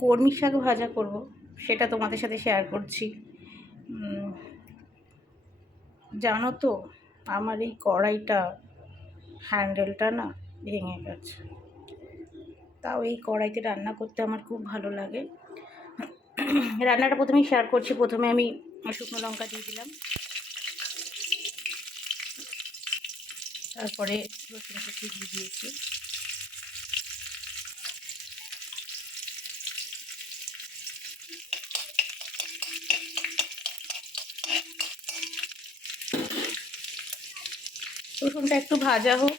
কলমি শাক ভাজা করব, সেটা তোমাদের সাথে শেয়ার করছি। জানো তো আমার এই কড়াইটা হ্যান্ডেলটা না ভেঙে গেছে, তাও এই কড়াইতে রান্না করতে আমার খুব ভালো লাগে। রান্নাটা প্রথমেই শেয়ার করছি। প্রথমে আমি শুকনো লঙ্কা দিয়ে দিলাম, তারপরে রসুন কুচি দিয়ে দিয়েছি, রসুনটা একটু ভাজা হোক,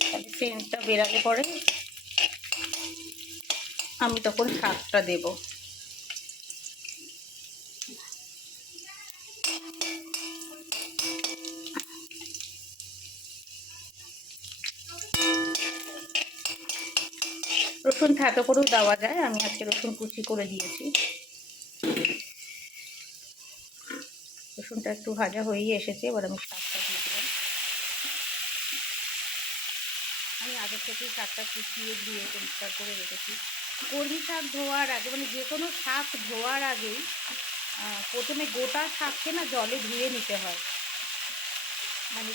তাহলে সেন্টটা বেরালে পরে আমি তখন শাকটা দেব। রসুন থেতো করেও দেওয়া যায়, আমি আজকে রসুন কুচি করে দিয়েছি। রসুনটা একটু ভাজা হয়েই এসেছে, এবার আমি শাকটা দিয়ে দিলাম। আমি আগে থেকেই শাকটা কুচিয়ে ধুয়ে পরিষ্কার করে রেখেছি। কলমি শাক ধোয়ার আগে, মানে যে কোনো শাক ধোয়ার আগেই প্রথমে গোটা শাককে না জলে ধুয়ে নিতে হয়। মানে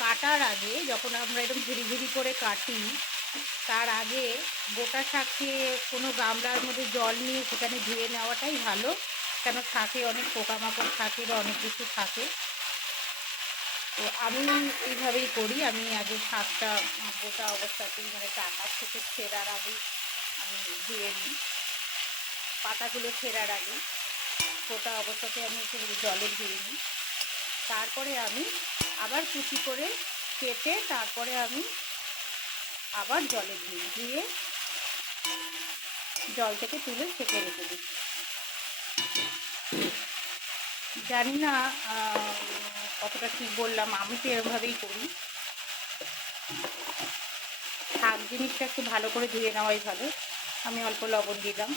কাটার আগে, যখন আমরা এরকম ঝুড়ি ঝুড়ি করে কাটি, তার আগে গোটা শাককে কোনো গামলার মধ্যে জল নিয়ে সেখানে ধুয়ে নেওয়াটাই ভালো, কেন শাকে অনেক পোকামাকড় থাকে বা অনেক কিছু থাকে। তো আমি এইভাবেই করি। আমি আগে শাকটা গোটা অবস্থাতেই, মানে ডাটা থেকে ছেঁড়ার আগে আমি ধুয়ে নিই, পাতাগুলো ছেঁড়ার আগে গোটা অবস্থাতে আমি একটু জলে ধুয়ে নিই। তারপরে আমি আবার কুচি করে কেটে তারপরে আমি আবার জলে ধুয়ে জল থেকে তুলে ছেঁকে রেখে দিই। জানি না কতটা ঠিক বললাম, আমি তো এরভাবেই করি। শাক জিনিসটা একটু ভালো করে ধুয়ে নেওয়াই ভালো। আমি অল্প লবণ দিলাম,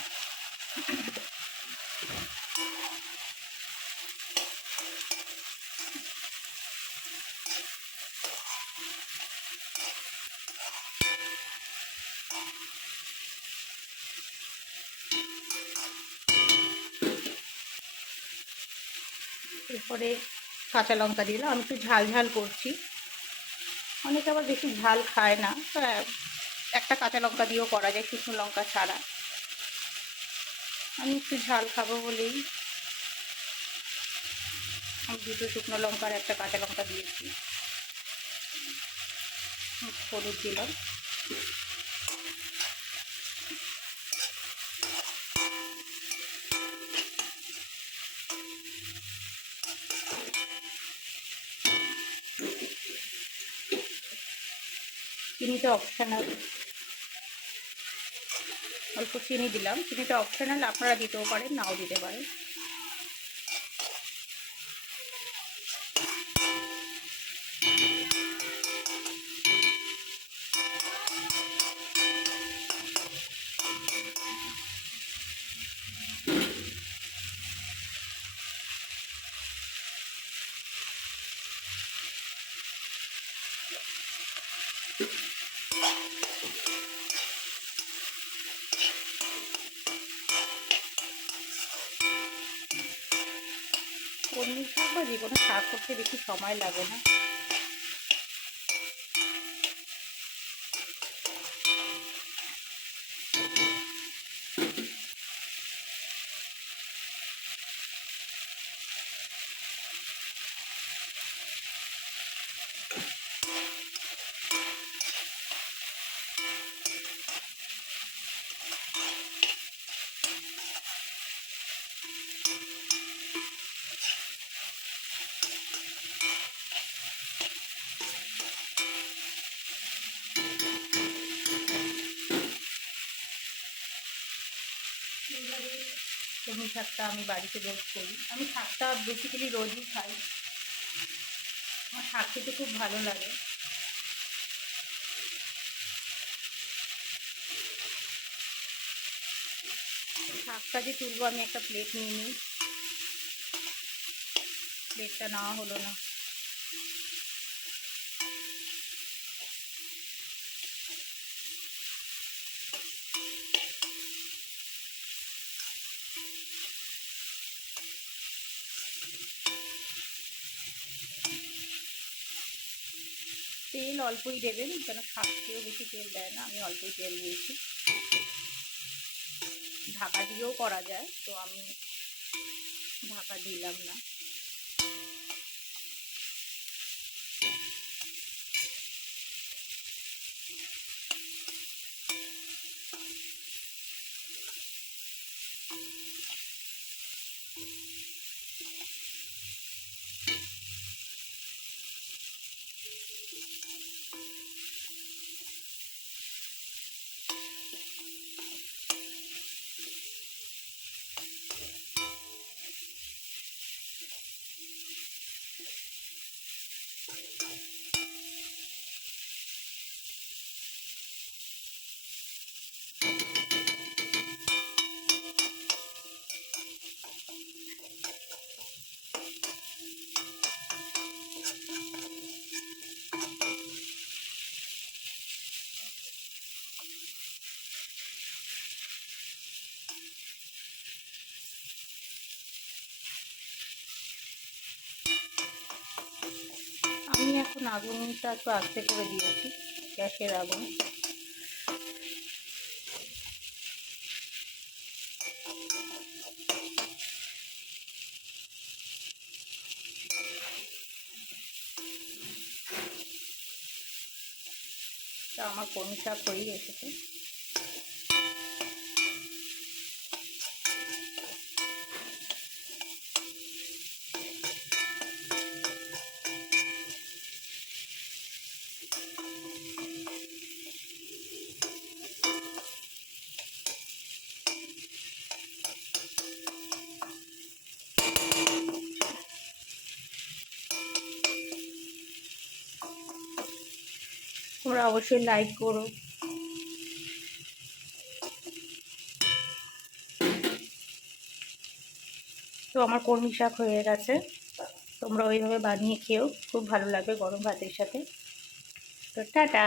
এরপরে কাঁচা লঙ্কা দিলাম। আমি একটু ঝাল ঝাল করছি, অনেকে আবার বেশি ঝাল খায় না, তো একটা কাঁচা লঙ্কা দিয়েও করা যায় শুকনো লঙ্কা ছাড়া। আমি একটু ঝাল খাবো বলেই আমি দুটো শুকনো লঙ্কা আর একটা কাঁচা লঙ্কা দিয়েছি। হলুদ দিলাম, চিনিটা অপশনাল, অল্প চিনি দিলাম। চিনিটা অপশনাল, আপনারা দিতেও পারেন, নাও দিতে পারেন। কলমি শাক বা যে কোনো শাক করতে বেশি সময় লাগে না। কলমি শাকটা আমি বাড়িতে রোজ করি। আমি শাকটা বেসিক্যালি রোজই খাই, আমার শাক খেতে খুব ভালো লাগে। শাকটা যে তুলবো, আমি একটা প্লেট নিয়ে নিই, প্লেটটা নেওয়া হলো না। তেল অল্পই দেবেন, কেন শাক খেয়েও বেশি তেল দেয় না, আমি অল্পই তেল দিয়েছি। ঢাকা দিয়েও করা যায়, তো আমি ঢাকা দিলাম না। আমি এখন আগুনটা একটু আস্তে করে দিয়েছি, গ্যাসের আগুন। তা আমার কলমি শাক হয়েই এসেছে। তোমরা অবশ্যই লাইক করো। তো আমার কলমি শাক হয়ে গেছে, তোমরা ওইভাবে বানিয়ে খেও, খুব ভালো লাগবে গরম ভাতের সাথে। তো টাটা।